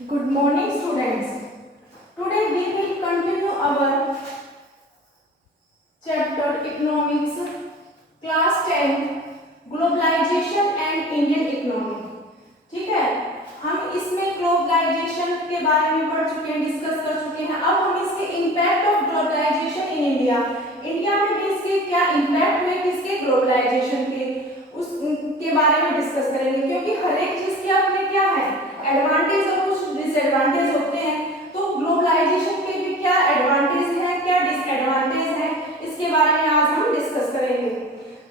Good morning, students. Today we will continue our chapter Economics, class 10, Globalization and Indian Economy. ठीक है, हम इसमें globalisation के बारे में पढ़ चुके हैं, डिस्कस कर चुके हैं। अब हम इसके impact of globalization in India, India में भी इसके क्या इम्पैक्ट हुए किसके ग्लोबलाइजेशन के, उसके बारे में डिस्कस करेंगे। क्योंकि हर एक चीज के अपने क्या है एडवांटेज और कुछ डिसएडवांटेज होते हैं। तो ग्लोबलाइजेशन के भी क्या एडवांटेज हैं, क्या डिसएडवांटेज हैं, इसके बारे में आज हम डिस्कस करेंगे।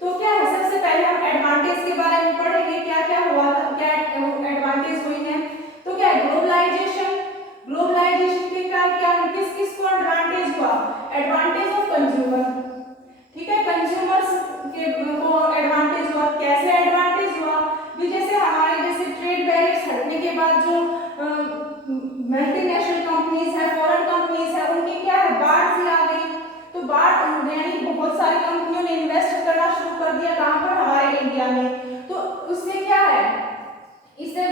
तो क्या है, सबसे पहले हम एडवांटेज के बारे में पढ़ेंगे, क्या क्या हुआ था, क्या एडवांटेज हुई है। तो क्या है ग्लोबलाइजेशन, ग्लोबलाइजेशन के क्या क्या किस किस को एडवांटेज हुआ, एडवांटेज ऑफ कंज्यूमर। ठीक है, कंज्यूमर्स के को एडवांटेज हुआ। कैसे एडवांटेज हुआ भी, जैसे हमारे जैसे ट्रेड बैरियर्स हटने के बाद जो मल्टीनेशनल कंपनीज है, फॉरेन कंपनीज है, उनकी क्या है बाढ़ सी आ गई। तो बाढ़ यानी बहुत सारी कंपनियों ने इन्वेस्ट करना शुरू कर दिया कहाँ पर, हमारे इंडिया में। तो उससे क्या है, इससे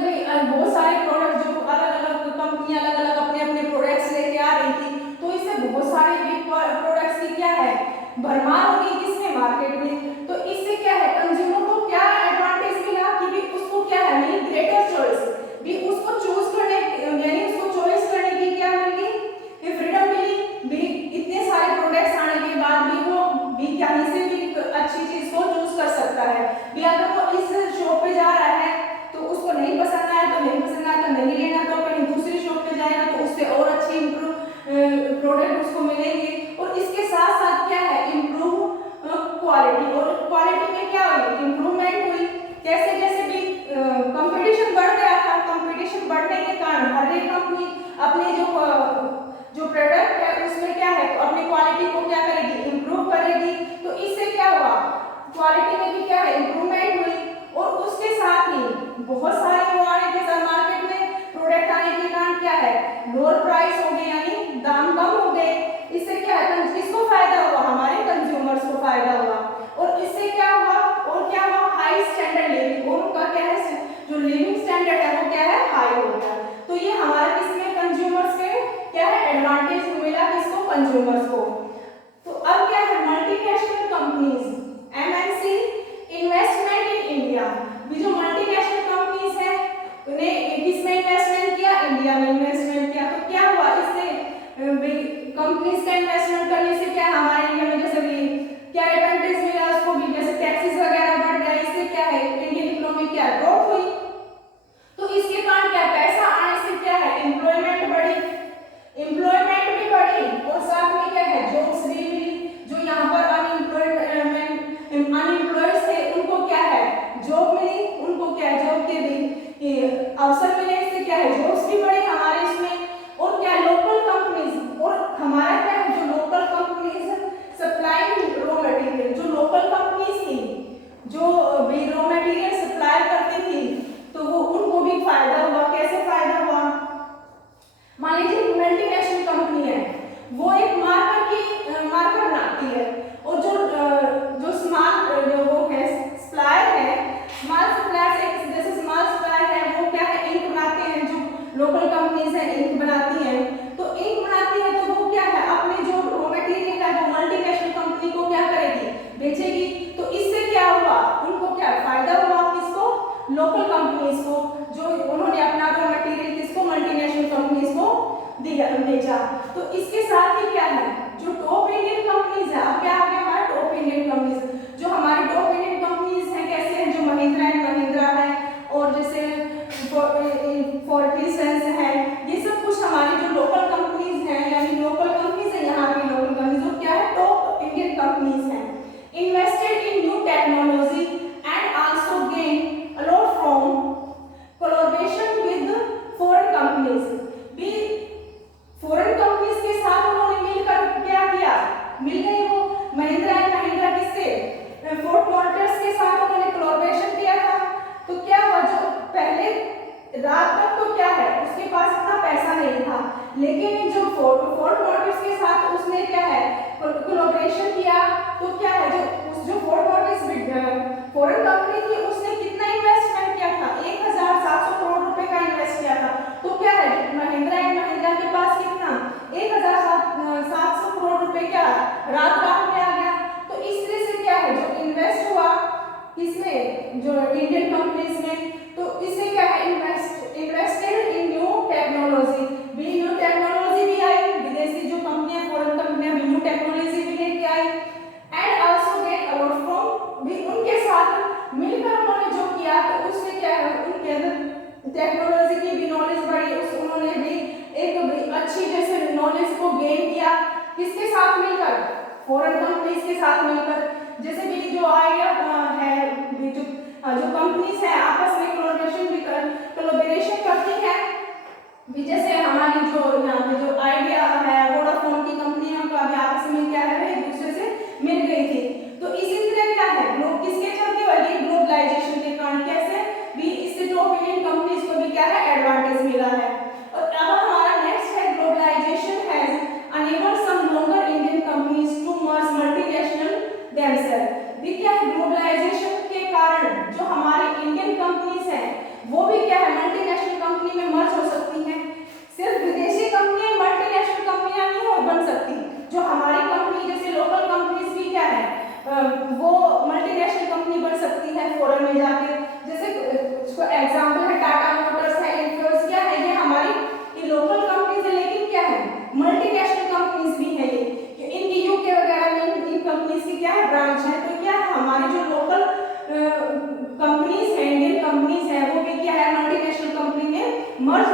बहुत सारे प्रोडक्ट जो अलग अलग कंपनियां अलग अलग अपने अपने प्रोडक्ट्स लेके आ रही थी, तो इससे बहुत सारे बिग प्रोडक्ट्स की क्या है भरमार होगी किसमें, मार्केट में। तो इससे क्या है कंज्यूमर को क्या एडवांटेज मिला कि भी उसको क्या है मिली ग्रेटर चॉइस, भी उसको चूज करने यानी उसको चॉइस करने की क्या मिली फ्रीडम मिली। भी इतने सारे प्रोडक्ट्स आने के बाद भी वो भी कहीं से भी अच्छी चीज को चूज कर सकता है। भी अगर वो इस शॉप पे जा रहा है तो उसको नहीं पसंद आया तो नहीं पसंद आया तो नहीं लेना, तो कहीं दूसरी शॉप पे जाएगा तो उससे और अच्छी प्रोडक्ट उसको मिलेंगे। और इसके साथ साथ क्या है इम्प्रूव क्वालिटी, और क्वालिटी में क्या हुई इम्प्रूवमेंट हुई। जैसे जैसे भी कंपटीशन बढ़ गया था, कंपटीशन बढ़ने के कारण हर एक कंपनी अपने जो प्रोडक्ट है उसमें क्या है तो अपनी क्वालिटी को क्या करेगी इम्प्रूव करेगी। तो इससे क्या हुआ क्वालिटी में भी क्या है इम्प्रूवमेंट हुई। और उसके साथ ही बहुत सारे वो आने के साथ मार्केट में प्रोडक्ट आने के कारण क्या है लोअर प्राइस हो गए, यानी दाम कम हो गए। इससे क्या है किसको फायदा हुआ, हमारे कंज्यूमर्स को फायदा हुआ। और इससे क्या हुआ और क्या हुआ हाई स्टैंडर्ड लिविंग, और उनका क्या है जो लिविंग स्टैंडर्ड है वो क्या है हाई हो गया। तो ये हमारे किसमें कंज्यूमर्स के क्या है एडवांटेज मिला किसको कंज्यूमर्स को। तो अब क्या है multinational companies MNC investment in India, भी जो मल्टीनेशनल कंपनीज है उन्हें किसमें इन्वेस्टमेंट किया, इंडिया में इन्वेस्टमेंट किया। तो क्या हुआ इससे कंपनीज का इन्वेस्टमेंट करने से क्या हमारे इंडिया में जैसे भी क्या एडवांटेज मिला उसको भी, जैसे टैक्सेस वगैरह बढ़ गया, इससे क्या है इंडियन इकोनॉमी क्या ग्रोथ हुई। तो इसके कारण क्या पैसा आने से क्या है एम्प्लॉयमेंट बढ़ी, एम्प्लॉयमेंट भी बढ़ी और साथ में क्या है जॉब्स भी मिली। जो यहाँ पर अनएम्प्लॉयड थे उनको क्या है जॉब मिली, उनको क्या जॉब के भी अवसर मिले, इससे क्या है जॉब्स भी बढ़ी हमारे इसमें। और क्या लोकल कंपनीज, और हमारा क्या है जो local companies supplying raw material, जो लोकल कंपनीज थी जो भी रॉ मटेरियल सप्लाई करती थी तो वो उनको भी फायदा हुआ। कैसे फायदा हुआ, मान लीजिए मल्टीनेशनल कंपनी है वो एक मार्कर बनाती है, और जो स्मॉल जो वो है सप्लायर है, स्मॉल सप्लायर एक जैसे स्मॉल सप्लायर है वो क्या है इंक बनाते हैं, जो लोकल कंपनीज है इंक बनाती हैं। तो इंक बनाती है तो वो क्या है अपने जो रॉ मटेरियल है वो मल्टीनेशनल कंपनी को क्या करेगी बेचेगी। तो इससे क्या हुआ उनको क्या फायदा हुआ किसको लोकल कंपनीज को, जो उन्होंने अपना रॉ मटेरियल किसको मल्टीनेशनल कंपनीज को दिया बेचा। तो इसके साथ ही क्या है जो टॉप इंडियन कंपनीज है, अब क्या आ गया हमारा टॉप इंडियन कंपनीज, जो हमारी टॉप इंडियन कंपनीज हैं कैसे हैं, जो महिंद्रा एंड महिंद्रा है और जैसे फोर्टिसेंस है, ये सब कुछ हमारी जो लोकल कंपनीज हैं, यानी लोकल कंपनीज है यहाँ की लोकल कंपनीज जो क्या है टॉप इंडियन कंपनीज हैं। Invested in new technology and also gain a lot from collaboration with foreign companies, भी फॉरेन कंपनीज के साथ उन्होंने मिलकर क्या किया मिल गए वो महिंद्रा एंड महिंद्रा किससे फोर्ड मोटर्स के साथ उन्होंने कोलैबोरेशन किया था। तो क्या हुआ जो पहले रात तक तो क्या है उसके पास इतना पैसा नहीं था, लेकिन जो फोर्ड मोटर्स के साथ उसने क्या है कोलैबोरेशन किया। तो क्या है जो फोर्ड मोटर्स फॉरेन कंपनी थी उसने कितना इन्वेस्टमेंट किया था 1700 करोड़ रुपए का इन्वेस्ट किया था। तो क्या है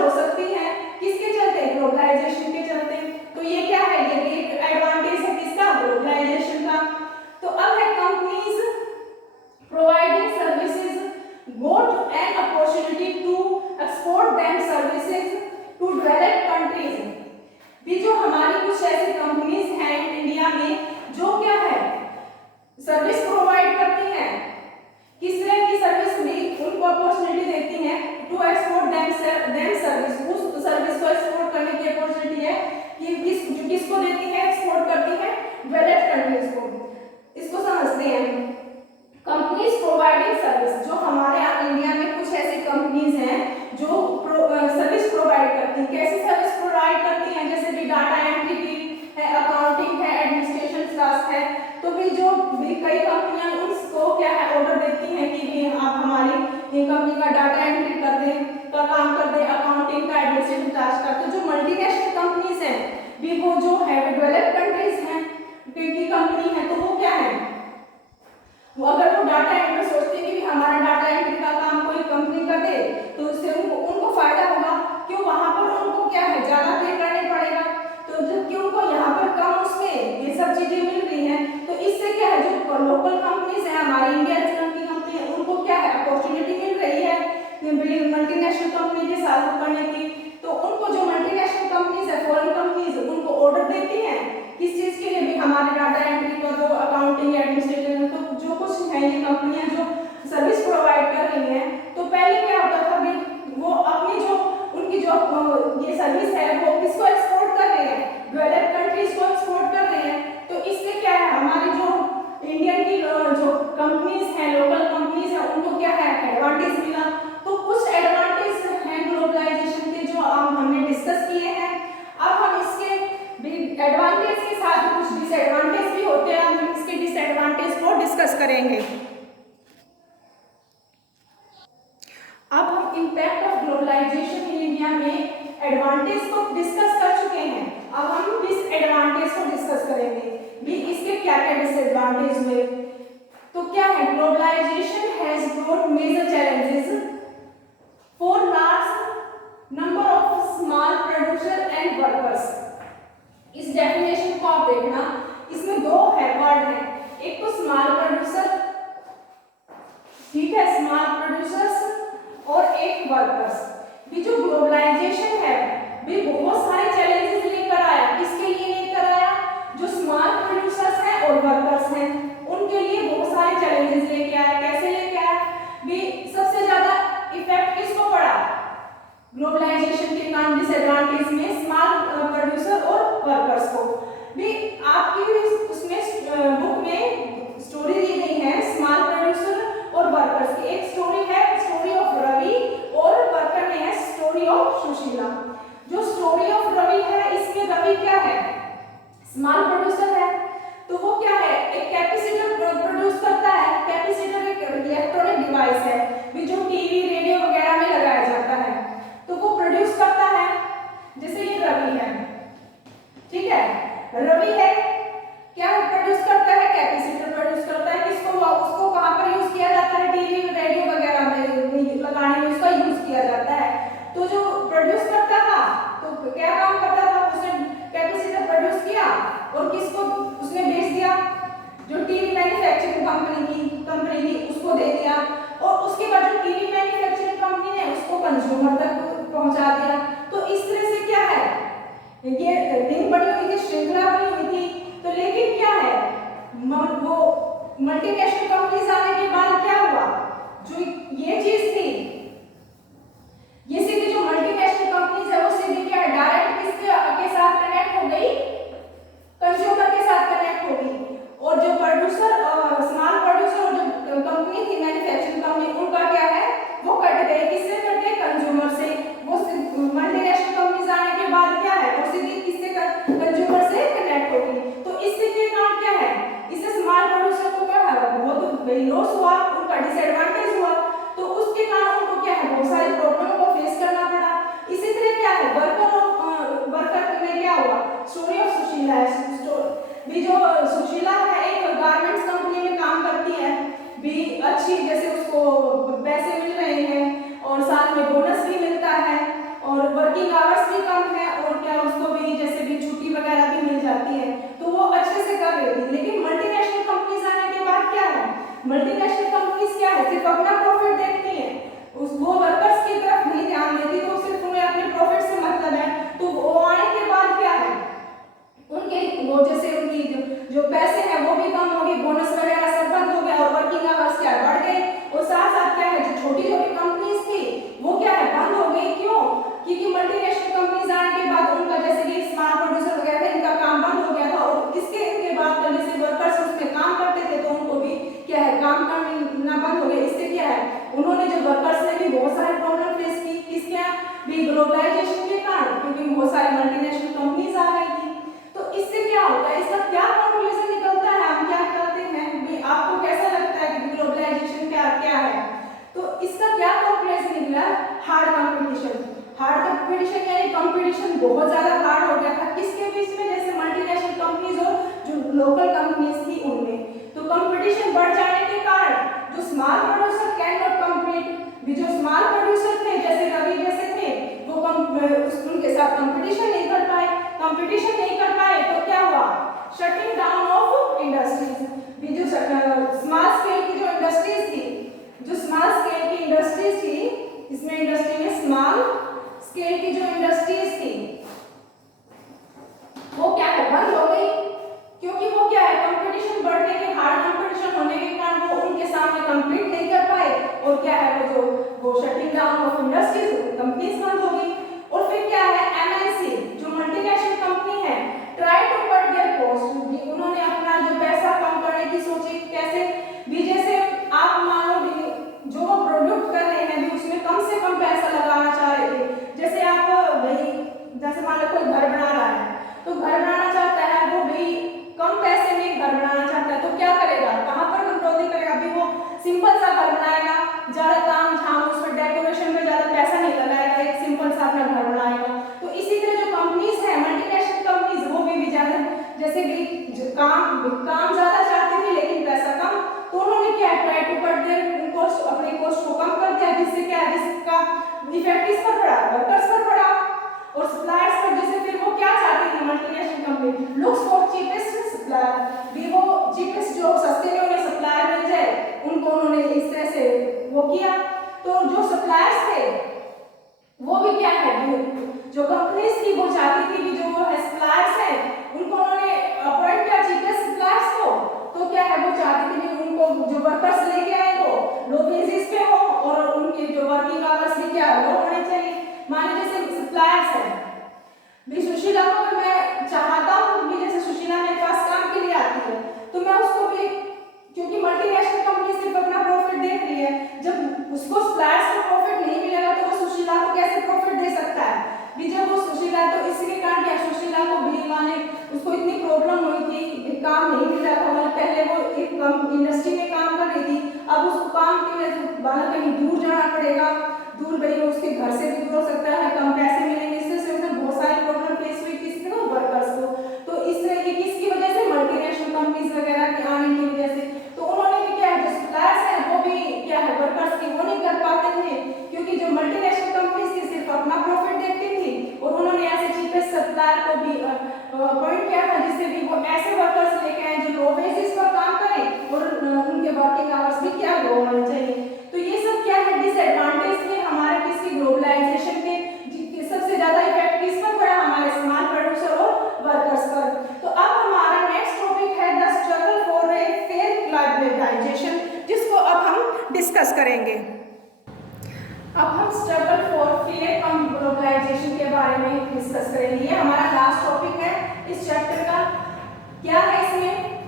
हो सकती हैं किसके चलते, ग्लोबलाइजेशन के चलते। तो ये क्या है, ये भी एक एडवांटेज है किसका, ग्लोबलाइजेशन का। तो अब है companies providing services got an opportunity to export them services to develop countries. भी जो हमारी कुछ ऐसी कंपनीज हैं इंडिया में जो क्या है सर्विस प्रोवाइड करती हैं, किस तरह की सर्विस भी उनको अपॉर्चुनिटी देती हैं टू एक्सपोर्ट देम सर्विस, उस सर्विस को एक्सपोर्ट करने की अपॉर्चुनिटी है कि किसको देती है, एक्सपोर्ट करती है डेवलप्ड कंट्रीज को। इसको समझते हैं। कंपनीज प्रोवाइडिंग सर्विस, जो हमारे इंडिया में कुछ ऐसी कंपनीज हैं जो सर्विस प्रोवाइड करती हैं। कैसी सर्विस प्रोवाइड करती हैं, जैसे कि डाटा एंट्री की है, अकाउंटिंग है, एडमिनिस्ट्रेशन टास्क है। तो भी जो भी कई कंपनियां उसको क्या है ऑर्डर देती हैं कि भी आप हमारी ये कंपनी का डाटा एंट्री कर दें, का काम कर दें, अकाउंटिंग का, एडमिनिस्ट्रेशन टास्क का। तो जो मल्टीनेशनल कंपनीज हैं भी वो जो है डेवलप्ड कंट्रीज हैं की कंपनी है, तो वो क्या है, वो अगर वो डाटा एंट्री सोचते हैं कि भी हमारा डाटा एंट्री का काम कोई कंपनी कर दे तो उससे उनको फायदा होगा, क्यों वहां पर उनको क्या है ज्यादा पे करने पड़ेगा। तो जबकि उनको यहाँ पर कम उसमें ये सब चीजें मिल रही हैं, तो इससे क्या है जो लोकल कंपनीज है हमारी इंडिया की कंपनी है उनको क्या है अपॉर्चुनिटी मिल रही है मल्टीनेशनल कंपनी के साथ करने की। तो उनको जो मल्टीनेशनल कंपनीज है, फॉरेन कंपनीज, उनको ऑर्डर देती हैं किस चीज के लिए भी, हमारे डाटा एंट्री कर दो, अकाउंटिंग, एडमिनिस्ट्रेशन। तो जो कुछ है ये कंपनियां जो सर्विस प्रोवाइड कर रही हैं, तो पहले क्या होता था भी वो अपनी जो उनकी जो ये सर्विस है वो किसको एक्सपोर्ट कर रहे हैं, डेवलप्ड कंट्रीज को एक्सपोर्ट कर रहे हैं। तो इससे क्या है हमारी जो इंडियन की जो कंपनीज हैं, लोकल कंपनीज हैं, उनको क्या है एडवांटेज मिला। तो कुछ एडवांटेज हैं ग्लोबलाइजेशन के जो हमने डिस्कस किए हैं। अब हम इसके एडवांटेज के साथ कुछ डिसएडवांटेज भी होते हैं, हम इसके डिसएडवांटेज को डिस्कस करेंगे। अब हम impact of globalization in India में एडवांटेज को डिस्कस कर चुके हैं, अब हम डिसएडवांटेज को डिस्कस करेंगे भी इसके क्या क्या डिसएडवांटेज हुए। तो क्या है, globalization has brought major challenges for large number of small producer and workers. इस डेफिनेशन को आप देखना, इसमें दो है वर्ड है, एक तो स्मॉल प्रोड्यूसर, ठीक है, स्मॉल प्रोड्यूसर्स, और एक वर्कर्स। भी जो ग्लोबलाइजेशन है भी बहुत सारे चैलेंजेस लेकर आया, किसके लिए लेकर आया, जो स्मॉल प्रोड्यूसर्स हैं और वर्कर्स हैं उनके लिए बहुत सारे चैलेंजेस लेके आया। कैसे लेके आया भी, सबसे ज्यादा इफेक्ट किसको पड़ा, ग्लोबलाइजेशन के कारण डिसएडवांटेज में स्मॉल प्रोड्यूसर और वर्कर्स को। भी आपकी उसमें बुक में स्टोरी दी गई है स्मॉल प्रोड्यूसर और वर्कर्स की। एक स्टोरी है स्टोरी ऑफ रवि और वर्कर में है स्टोरी ऑफ सुशीला। जो स्टोरी ऑफ रवि है इसमें रवि क्या है, स्मॉल प्रोड्यूसर है, तो वो क्या है एक कैपेसिटर प्रोड्यूस करता है। कैपेसिटर एक इलेक्ट्रॉनिक डिवाइस है भी जो टीवी, रेडियो वगैरह में लगाया जाता है, तो वो प्रोड्यूस करता है। जैसे ये रवि है, ठीक है, रवि है क्या प्रोड्यूस करता है, कैपेसिटर प्रोड्यूस करता है। किसको, उसको कहां पर यूज किया जाता है, टीवी, रेडियो वगैरह में लगाने में उसका यूज किया जाता है। तो जो प्रोड्यूस करता था तो क्या काम करता था, उसने कैपेसिटर प्रोड्यूस किया और किसको उसने बेच दिया, जो टीवी मैन्युफैक्चरिंग कंपनी थी उसको दे दिया, और उसके बाद जो टीवी मैन्युफैक्चरिंग कंपनी ने उसको कंज्यूमर तक पहुंचा दिया। तो इस तरह से क्या है ये लिंक बनी हुई थी, श्रृंखला बनी हुई थी। तो लेकिन क्या है वो मल्टीनेशनल कंपनीज आने के बाद क्या हुआ, जो ये चीज थी ये सीधी जो मल्टीनेशनल कंपनीज है वो सीधी क्या है डायरेक्ट किसके साथ कनेक्ट हो गई, कंज्यूमर के साथ कनेक्ट हो गई। और जो प्रोड्यूसर स्मॉल प्रोड्यूसर और जो कंपनी थी मैन्युफैक्चरिंग कंपनी उनका क्या है वो कट गए, किससे कट गए, कंज्यूमर से। वो मल्टीनेशनल कंपनीज आने के बाद क्या है वो सीधी किससे कंज्यूमर से कनेक्ट हो गई। तो इससे के कारण क्या है, इससे स्मॉल प्रोड्यूसर को क्या है बहुत लॉस हुआ, उनका डिसएडवांटेज हुआ। तो उसके वर्किंग आवर्स भी कम है और क्या उसको भी जैसे भी छुट्टी वगैरह भी मिल जाती है, तो वो अच्छे से कर रही थी। लेकिन मल्टीनेशनल कंपनीज आने के बाद क्या है, मल्टीनेशनल कंपनीज क्या है, सिर्फ अपना प्रॉफिट देखती है, वो वर्कर्स की तरफ नहीं ध्यान देती, तो सिर्फ उन्हें अपने प्रॉफिट से मतलब है। तो वो आने के बाद क्या है, उनके वो जैसे उनकी जो पैसे हैं वो भी कम हो गए, बोनस वगैरह सब बंद हो गया और वर्किंग आवर्स क्या बढ़ गए। और साथ साथ क्या है, जो छोटी छोटी कंपनीज थी वो क्या है, बंद हो गई। क्यों? क्योंकि मल्टीनेशनल कंपनीज आने के बाद उनका जैसे कि स्मॉल प्रोड्यूसर वगैरह थे, इनका काम बंद हो गया था और इसके बाद जैसे वर्कर्स उसमें काम करते थे तो उनको भी क्या है, काम करना बंद हो गया। इससे क्या है, उन्होंने जो वर्कर्स ने भी बहुत सारे प्रॉब्लम फेस की, किसके भी ग्लोबलाइजेशन के कारण, क्योंकि बहुत सारी मल्टीनेशनल कंपनीज आ गई थी। तो इससे क्या होता है, इसका क्या कंक्लूजन निकलता है, हम क्या करते हैं, आपको कैसा लगता है कि ग्लोबलाइजेशन क्या है? तो इसका क्या कंक्लूजन निकला, हार्ड कंपटीशन। हार्ड कंपटीशन यानी कंपटीशन बहुत ज्यादा हार्ड हो गया था, किसके बीच में, जैसे मल्टीनेशनल कंपनीज और जो लोकल कंपनीज थी उनमें। तो कंपटीशन बढ़ जाने के कारण जो small producer can not compete, जो स्मॉल प्रोड्यूसर थे जैसे रवि जैसे थे, वो उनके साथ कंपटीशन नहीं कर पाए। कंपटीशन नहीं कर पाए तो क्या हुआ, शटिंग डाउन ऑफ इंडस्ट्रीज। जो स्मॉल स्केल की जो इंडस्ट्रीज थी, जो स्मॉल स्केल की इंडस्ट्रीज थी, इसमें इंडस्ट्री में स्मॉल स्केल की जो इंडस्ट्रीज थी वो क्या है, बंद हो गई। क्योंकि वो क्या है, कंपटीशन बढ़ने के, हार्ड कंपटीशन होने के कारण वो उनके सामने कम्पीट नहीं कर पाए और क्या है, वो shutting down of industries, companies बंद हो गई। और फिर क्या है, एमएनसी जो मल्टीनेशनल कंपनी है, try to cut their cost, उन्होंने अपना जो पैसा कम करने की सोची। कैसे भी, जैसे आप मानो जो वो प्रोडक्ट कर रहे हैं भी उसमें कम से कम पैसा लगाना चाह रहे थे। जैसे आप भाई, जैसे मान लो कोई घर बना रहा है, तो घर बनाना चाहता है वो भी कम पैसे में घर बनाना चाहता है, तो क्या करेगा, कहाँ पर कटौती करेगा, अभी वो सिंपल सा घर बनाएगा, ज्यादा काम झाम उसमें डेकोरेशन में ज्यादा पैसा नहीं लगाएगा, एक सिंपल सा अपना घर बनाएगा। तो इसी तरह जो कंपनीज है मल्टीनेशनल कंपनीज, वो भी ज्यादा जैसे भी काम ज्यादा चाहते थे लेकिन पैसा कम, तो उन्होंने क्या try to cut their cost, अपने कॉस्ट को कम कर दिया, जिससे क्या, जिसका इफेक्ट किस पर पड़ा, वर्कर्स पर पड़ा और सप्लायर्स पर। जैसे फिर वो क्या चाहती थी multinational company, looks for cheapest supplier, भी वो चीपेस्ट जो सस्ते में उन्हें सप्लायर मिल जाए, उनको उन्होंने इस तरह से वो किया। तो जो सप्लायर्स थे वो भी क्या है, जो कंपनीज थी वो चाहती थी कि जो सप्लायर्स हैं उनको उन्होंने अपॉइंट किया चीपेस्ट सप्लायर्स को, तो क्या है, वो चाहती थी कि उनको जो वर्कर्स लेके आए वो लो वेजेस पे हो और उनके जो वर्किंग आवर्स भी क्या लो होने चाहिए। मान लीजिए जैसे सप्लायर्स है भी, सुशीला को अगर मैं चाहता हूँ कि जैसे सुशीला मेरे पास काम के लिए आती है, तो मैं उसको भी, क्योंकि मल्टीनेशनल कंपनी सिर्फ अपना प्रॉफिट देख रही है, जब उसको सप्लायर्स को प्रॉफिट नहीं मिलेगा तो वो सुशीला को कैसे प्रॉफिट दे सकता है भी, जब वो सुशीला, तो इसके कारण क्या, सुशीला को भी माने उसको इतनी प्रॉब्लम हुई थी, काम नहीं मिल रहा था, मतलब पहले वो एक इंडस्ट्री में काम कर रही थी, अब उसको काम के लिए कहीं दूर जाना पड़ेगा, दूर भाई उसके घर से भी दूर हो सकता है, कम पैसे मिलेंगे, इससे उसने बहुत सारी प्रॉब्लम फेस हुई किससे, वो वर्कर्स को। तो इस तरह की किसकी वजह से, मल्टीनेशनल कंपनीज वगैरह के आने की वजह से। तो उन्होंने भी क्या है, जो सप्लायर्स हैं वो भी क्या है, वर्कर्स की वो नहीं कर पाते थे, क्योंकि जो मल्टीनेशनल कंपनीज थी सिर्फ अपना प्रॉफिट देखती थी और उन्होंने ऐसे चीपेस्ट सप्लायर को भी अपॉइंट किया था, जिससे भी वो ऐसे वर्कर्स लेके आए जो लो वेजेस पर काम करें और उनके वर्किंग आवर्स भी क्या लो होने चाहिए। तो ये सब क्या है, डिसएडवांटेज थे हमारे किसकी, ग्लोबलाइजेशन के। सबसे ज्यादा इफेक्ट किस पर पड़ा, हमारे स्मॉल प्रोड्यूसर और वर्कर्स पर। तो अब हमारा नेक्स्ट टॉपिक है the struggle for a fair globalization, जिसको अब हम डिस्कस करेंगे। अब हम स्ट्रगल फॉर फेयर ग्लोबलाइजेशन के बारे में डिस्कस करेंगे। ये हमारा लास्ट टॉपिक है इस चैप्टर का। क्या है इसमें,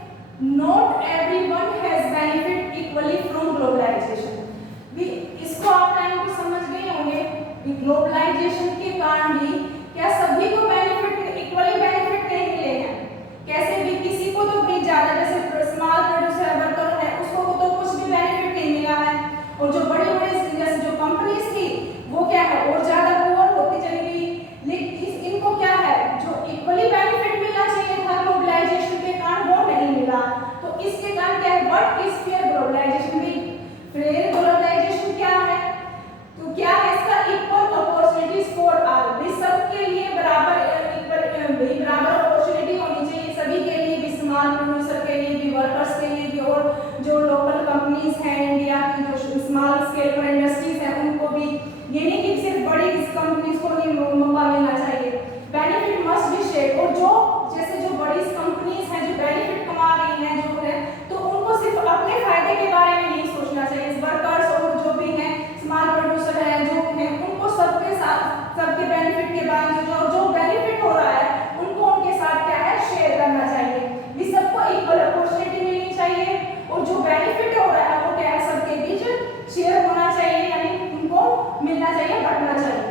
not everyone has benefit equally from globalization. भी इसको आप टाइम को समझ गए होंगे, ग्लोबलाइजेशन के कारण भी क्या सभी को बेनिफिट इक्वली बेनिफिट नहीं मिले हैं। कैसे भी, किसी को तो भी ज्यादा, जैसे स्मॉल प्रोड्यूसर वर्कर है उसको तो कुछ भी बेनिफिट नहीं मिला है, और जो बड़ी बड़ी जैसे जो कंपनीज थी वो क्या है, और ज्यादा पुअर होती चली गई। लेकिन इनको क्या है, जो इक्वली बेनिफिट मिलना चाहिए था ग्लोबलाइजेशन के कारण वो नहीं मिला। तो इसके कारण क्या है, व्हाट इज फेयर ग्लोबलाइजेशन भी, फेयर ग्लोबलाइजेशन क्या है, तो क्या है इसका, equal opportunities for all. Benefit के बाद जो जो बेनिफिट हो रहा है उनको उनके साथ क्या है शेयर करना चाहिए। भी सबको इक्वल अपॉर्चुनिटी मिलनी चाहिए और जो बेनिफिट हो रहा है वो क्या है सबके बीच शेयर होना चाहिए, यानी उनको मिलना चाहिए, बढ़ना चाहिए।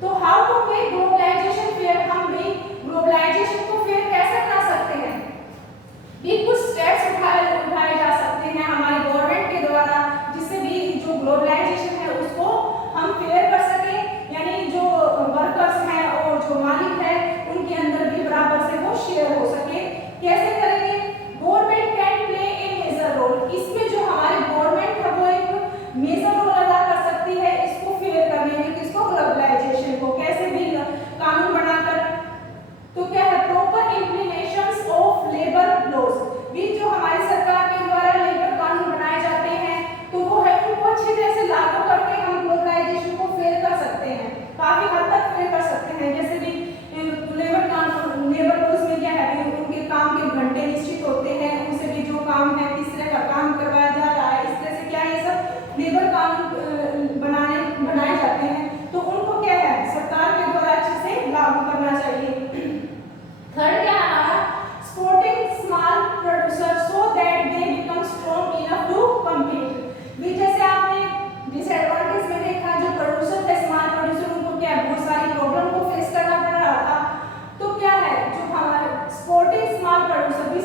तो how to make globalization fair, हम भी ग्लोबलाइजेशन को फेयर कैसे बना सकते हैं? भी कुछ स्टेप्स उठाए जा सकते हैं हमारी गवर्नमेंट के द्वारा, जिससे भी जो ग्लोबलाइजेशन है उसको हम फेयर कर सके, यानी जो वर्कर्स हैं और जो मालिक है उनके अंदर भी बराबर से वो शेयर हो सके। कैसे करेंगे? Government can play a major role, इसमें जो हमारी गवर्नमेंट है वो एक मेजर रोल अदा कर सकती है इसको फेयर करने में। किसको? ग्लोबलाइजेशन को। कैसे भी कानून बनाकर, तो क्या है प्रॉपर इम्प्लीमेशंस ऑफ लेबर लॉज, भी जो हमारी सरकार के द्वारा लेबर कानून बनाए जाते हैं तो वो है उनको अच्छी तरह से लागू करके हम ग्लोबलाइजेशन को फेयर कर सकते हैं, काफी हद तक फेयर कर सकते हैं। जैसे भी लेबर कानून, लेबर लॉज में क्या है उनके काम के घंटे निश्चित होते हैं, उनसे भी जो काम है किस तरह का काम करवाया जा रहा है, इस तरह से क्या ये सब लेबर कानून बनाए जाते हैं, तो उनको क्या है सरकार के द्वारा अच्छे से लागू करना चाहिए। थर्ड क्या है हमारा? Supporting small producer so that they become strong enough to compete. भी जैसे आपने डिसएडवांटेज में देखा, जो प्रोड्यूसर थे स्मॉल प्रोड्यूसर उनको क्या बहुत सारी प्रॉब्लम को फेस करना पड़ रहा था, तो क्या है जो हमारे सपोर्टिंग स्मॉल प्रोड्यूसर, भी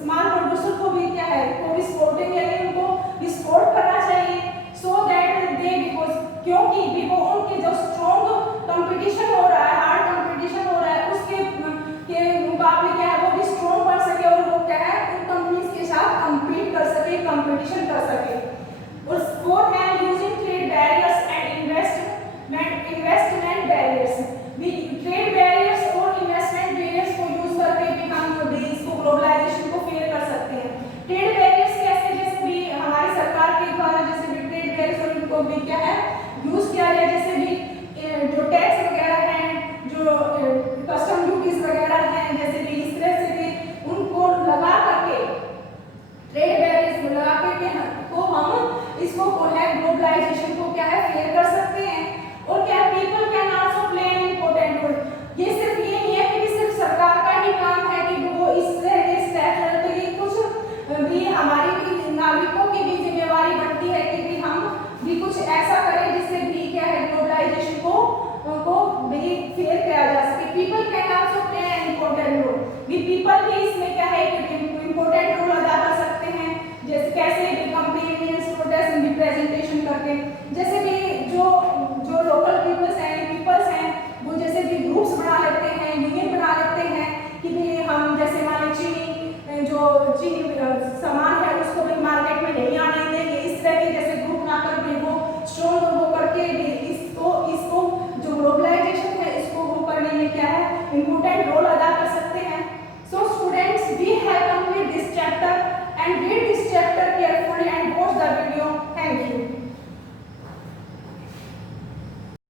स्मॉल प्रोड्यूसर को भी क्या है को भी सपोर्टिंग यानी उनको भी सपोर्ट करना चाहिए, सो दैट दे बिकॉज, क्योंकि भी वो उनके जो स्ट्रॉन्ग कंपटीशन हो रहा है, हार्ड कंपटीशन हो रहा है, उसके के मुकाबले क्या है वो भी स्ट्रॉन्ग बन सके और वो क्या है उन कंपनीज के साथ कम्पीट कर सके, कंपटीशन कर सके। और फोर्थ है using trade barriers and investment barriers, भी ट्रेड बैरियर्स और इन्वेस्टमेंट बैरियर्स को यूज करके भी हम इसको ग्लोबलाइजेशन को फेयर कर सकते हैं। ट्रेड बैरियर्स कैसे? जैसे भी हमारी सरकार के द्वारा जैसे भी ट्रेड बैरियर्स और इनको भी क्या है यूज किया जाए, जैसे भी जो टैक्स वगैरह हैं, जो कस्टम ड्यूटीज वगैरह हैं, जैसे भी इस तरह से भी उनको लगा करके ट्रेड बैरियर्स को लगा करके को हम इसको है ग्लोबलाइजेशन को क्या है फेयर कर सकते हैं। और क्या people can also play an important role, ये सिर्फ ये नहीं है कि सिर्फ सरकार का ही काम है कि वो इस तरह के स्टेप ले, तो ये कुछ भी हमारी भी नागरिकों की भी जिम्मेवारी बनती है कि भी हम भी कुछ ऐसा करें जिससे भी क्या है ग्लोबलाइजेशन को भी फेयर किया जा सके। People can also play an important role, भी पीपल भी इसमें क्या है कि इंपॉर्टेंट रोल